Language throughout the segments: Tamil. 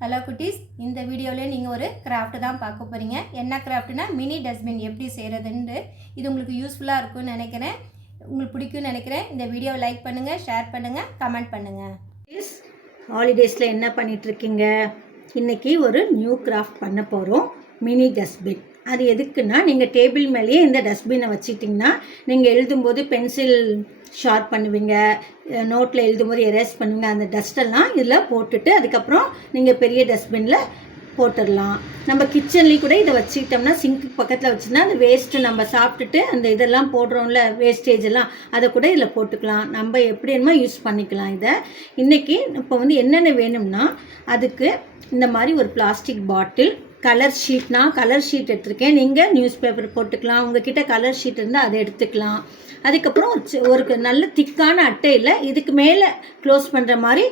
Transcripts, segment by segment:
ஹலோ குட்டீஸ், இந்த வீடியோவில் நீங்கள் ஒரு கிராஃப்ட் தான் பார்க்க போகிறீங்க. என்ன கிராஃப்ட்னா மினி டஸ்ட்பின் எப்படி செய்கிறதுன்னு. இது உங்களுக்கு யூஸ்ஃபுல்லாக இருக்கும்னு நினைக்கிறேன், உங்களுக்கு பிடிக்கும்னு நினைக்கிறேன். இந்த வீடியோவை லைக் பண்ணுங்கள், ஷேர் பண்ணுங்கள், கமெண்ட் பண்ணுங்கள். ஹாலிடேஸில் என்ன பண்ணிகிட்ருக்கீங்க? இன்றைக்கி ஒரு நியூ கிராஃப்ட் பண்ண போகிறோம், மினி டஸ்ட்பின். அது எதுக்குன்னா, நீங்கள் டேபிள் மேலேயே இந்த டஸ்ட்பினை வச்சுட்டிங்கன்னா நீங்கள் எழுதும்போது பென்சில் ஷார்ப் பண்ணுவீங்க, நோட்டில் எழுதும்போது எரேஸ் பண்ணுவீங்க. அந்த டஸ்ட்டெல்லாம் இதில் போட்டுட்டு அதுக்கப்புறம் நீங்கள் பெரிய டஸ்ட்பினில் போட்டுடலாம். நம்ம கிச்சன்லேயும் கூட இதை வச்சுக்கிட்டோம்னா, சிங்க்கு பக்கத்தில் வச்சுருந்தா அந்த வேஸ்ட்டு நம்ம சாப்பிட்டுட்டு அந்த இதெல்லாம் போடுறோம்ல, வேஸ்டேஜ் எல்லாம், அதை கூட இதில் போட்டுக்கலாம். நம்ம எப்படி வேணுமோ யூஸ் பண்ணிக்கலாம். இதை இன்றைக்கி இப்போ என்னென்ன வேணும்னா, அதுக்கு இந்த மாதிரி ஒரு பிளாஸ்டிக் பாட்டில், கலர் ஷீட்னா கலர் ஷீட் எடுத்துருக்கேன். நீங்கள் நியூஸ் பேப்பர் போட்டுக்கலாம், உங்ககிட்ட கலர் ஷீட் இருந்தால் அதை எடுத்துக்கலாம். அதுக்கப்புறம் ஒரு நல்ல திக்கான அட்டையில் இதுக்கு மேலே க்ளோஸ் பண்ணுற மாதிரி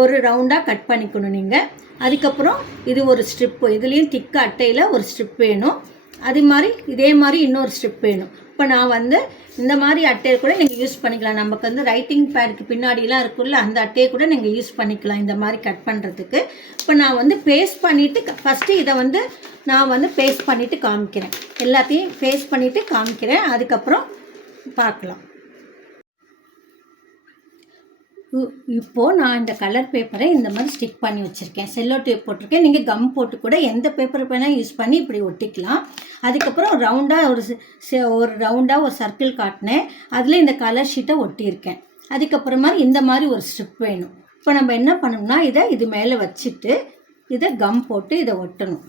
ஒரு ரவுண்டாக கட் பண்ணிக்கணும் நீங்கள். அதுக்கப்புறம் இது ஒரு ஸ்ட்ரிப்பு, இதுலேயும் திக்க அட்டையில் ஒரு ஸ்ட்ரிப் வேணும். இதே மாதிரி இன்னொரு ஸ்ட்ரிப் வேணும். இப்போ நான் இந்த மாதிரி அட்டையை கூட நீங்கள் யூஸ் பண்ணிக்கலாம். நமக்கு ரைட்டிங் பேடுக்கு பின்னாடிலாம் இருக்குல்ல, அந்த அட்டையை கூட நீங்கள் யூஸ் பண்ணிக்கலாம் இந்த மாதிரி கட் பண்ணுறதுக்கு. இப்போ நான் பேஸ்ட் பண்ணிவிட்டு ஃபஸ்ட்டு இதை நான் பேஸ்ட் பண்ணிவிட்டு காமிக்கிறேன். எல்லாத்தையும் பேஸ்ட் பண்ணிவிட்டு காமிக்கிறேன், அதுக்கப்புறம் பார்க்கலாம். இப்போது நான் இந்த கலர் பேப்பரை இந்த மாதிரி ஸ்டிக் பண்ணி வச்சுருக்கேன். செல்லோ டேப் போட்டிருக்கேன். நீங்கள் கம் போட்டு கூட எந்த பேப்பர் வேணால் யூஸ் பண்ணி இப்படி ஒட்டிக்கலாம். அதுக்கப்புறம் ரவுண்டாக ஒரு சர்க்கிள் காட்டினேன், அதில் இந்த கலர் ஷீட்டை ஒட்டியிருக்கேன். அதுக்கப்புறமா இந்த மாதிரி ஒரு ஸ்ட்ரிப் வேணும். இப்போ நம்ம என்ன பண்ணணும்னா, இது மேலே வச்சுட்டு இதை கம் போட்டு இதை ஒட்டணும்.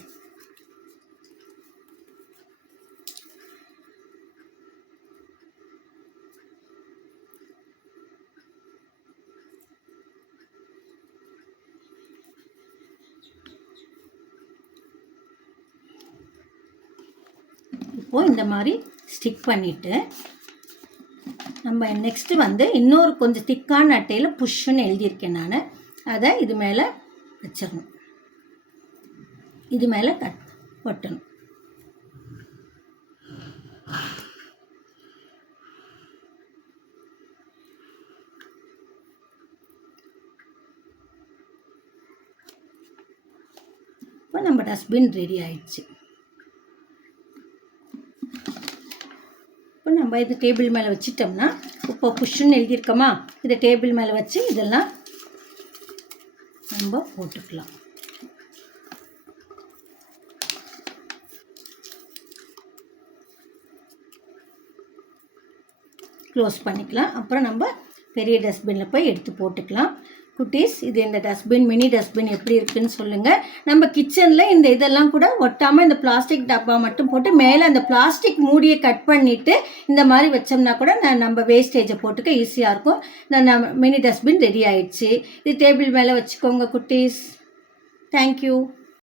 இப்போது இந்த மாதிரி ஸ்டிக் பண்ணிவிட்டு நம்ம நெக்ஸ்ட்டு இன்னொரு கொஞ்சம் திக்கான அட்டையில் புஷ்ஷுன்னு எழுதியிருக்கேன் நான். அதை இது மேலே வச்சிடணும், இது மேலே ஒட்டணும். இப்போ நம்ம டஸ்ட்பின் ரெடி ஆயிடுச்சு. இப்போ நம்ம இது டேபிள் மேலே வச்சிட்டோம்னா, இப்போ புஷ்ஷுன்னு எழுதியிருக்கோமா, இதை டேபிள் மேலே வச்சு இதெல்லாம் நம்ம போட்டுக்கலாம். க்ளோஸ் பண்ணிக்கலாம். அப்புறம் நம்ம பெரிய டஸ்ட்பினில் போய் எடுத்து போட்டுக்கலாம். குட்டீஸ், இது இந்த டஸ்ட்பின், மினி டஸ்ட்பின் எப்படி இருக்குதுன்னு சொல்லுங்கள். நம்ம கிச்சனில் இந்த இதெல்லாம் கூட ஒட்டாமல் இந்த பிளாஸ்டிக் டப்பா மட்டும் போட்டு மேலே அந்த பிளாஸ்டிக் மூடியை கட் பண்ணிவிட்டு இந்த மாதிரி வச்சோம்னா கூட நம்ம வேஸ்டேஜை போட்டுக்க ஈஸியாக இருக்கும். நம்ம மினி டஸ்ட்பின் ரெடி ஆயிடுச்சு. இது டேபிள் மேலே வச்சுக்கோங்க குட்டீஸ். தேங்க்யூ.